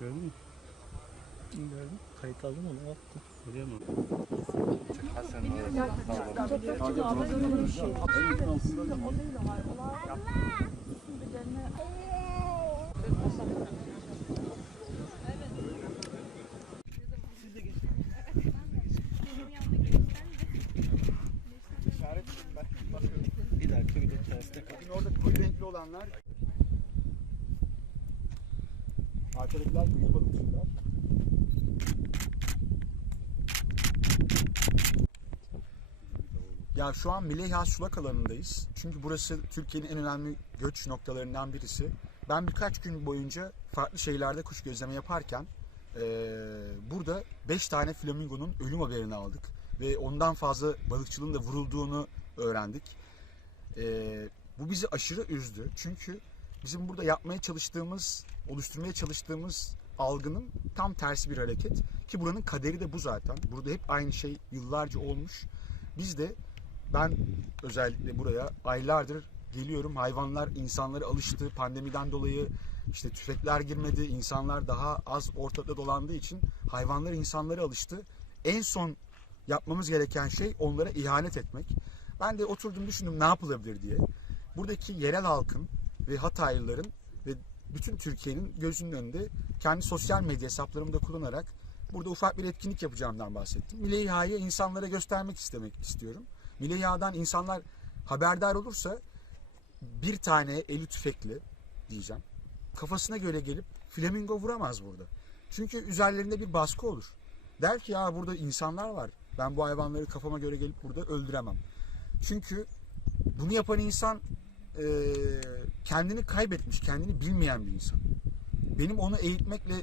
Gördün mü? Gördüm. Kayıt aldım onu attım. Görüyor musun? Bir renkli olanlar Arkadakiler kuş balıkçılar. Ya şu an Mileyha Sulak alanındayız. Çünkü burası Türkiye'nin en önemli göç noktalarından birisi. Ben birkaç gün boyunca farklı şeylerde kuş gözleme yaparken eee, burada 5 tane flamingonun ölüm haberini aldık. Ve ondan fazla balıkçılığın da vurulduğunu öğrendik. Eee, bu bizi aşırı üzdü. Çünkü bizim burada yapmaya çalıştığımız, oluşturmaya çalıştığımız algının tam tersi bir hareket. Ki buranın kaderi de bu zaten. Burada hep aynı şey yıllarca olmuş. Biz de ben özellikle buraya aylardır geliyorum. Hayvanlar insanlara alıştı. Pandemiden dolayı işte tüfekler girmedi. insanlar daha az ortada dolandığı için hayvanlar insanlara alıştı. En son yapmamız gereken şey onlara ihanet etmek. Ben de oturdum düşündüm ne yapılabilir diye. Buradaki yerel halkın ve Hataylıların ve bütün Türkiye'nin gözünün önünde kendi sosyal medya hesaplarımı da kullanarak burada ufak bir etkinlik yapacağımdan bahsettim. Mileyha'yı insanlara göstermek istemek istiyorum. Mileyha'dan insanlar haberdar olursa bir tane eli tüfekli diyeceğim. Kafasına göre gelip flamingo vuramaz burada. Çünkü üzerlerinde bir baskı olur. Der ki ya burada insanlar var. Ben bu hayvanları kafama göre gelip burada öldüremem. Çünkü bunu yapan insan eee, kendini kaybetmiş, kendini bilmeyen bir insan. Benim onu eğitmekle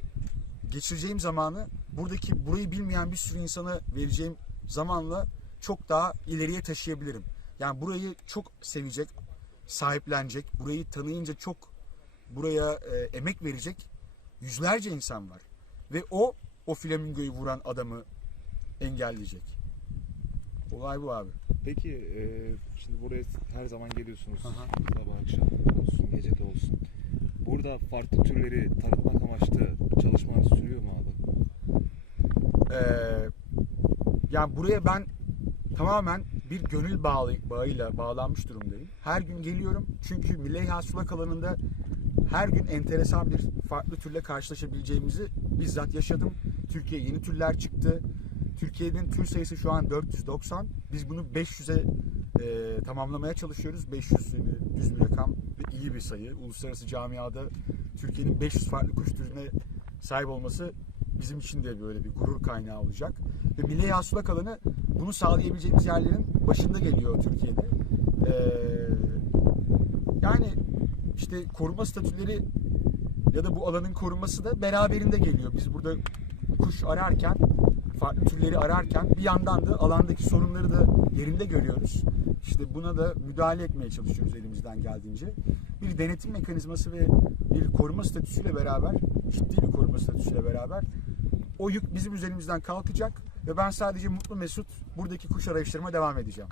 geçireceğim zamanı buradaki burayı bilmeyen bir sürü insana vereceğim zamanla çok daha ileriye taşıyabilirim. Yani burayı çok sevecek, sahiplenecek, burayı tanıyınca çok buraya e, emek verecek yüzlerce insan var. Ve o o flamingoyu vuran adamı engelleyecek. Olay bu abi. Peki e, şimdi buraya her zaman geliyorsunuz. Aha. Sabah akşam olsun, gece de olsun. Burada farklı türleri tanıtmak amaçlı çalışmanız sürüyor mu abi? Ee, yani buraya ben tamamen bir gönül bağı, bağıyla bağlanmış durumdayım. Her gün geliyorum çünkü Mileyha Sulak alanında her gün enteresan bir farklı türle karşılaşabileceğimizi bizzat yaşadım. Türkiye yeni türler çıktı. Türkiye'nin tür sayısı şu an 490. Biz bunu 500'e e, tamamlamaya çalışıyoruz. 500 yani düz bir rakam ve iyi bir sayı. Uluslararası camiada Türkiye'nin 500 farklı kuş türüne sahip olması bizim için de böyle bir gurur kaynağı olacak. Ve Milli Yasulak alanı bunu sağlayabileceğimiz yerlerin başında geliyor Türkiye'de. Ee, yani işte koruma statüleri ya da bu alanın korunması da beraberinde geliyor. Biz burada kuş ararken, farklı türleri ararken bir yandan da alandaki sorunları da yerinde görüyoruz. İşte buna da müdahale etmeye çalışıyoruz elimizden geldiğince. Bir denetim mekanizması ve bir koruma statüsüyle beraber, ciddi bir koruma statüsüyle beraber o yük bizim üzerimizden kalkacak ve ben sadece mutlu mesut buradaki kuş arayışlarıma devam edeceğim.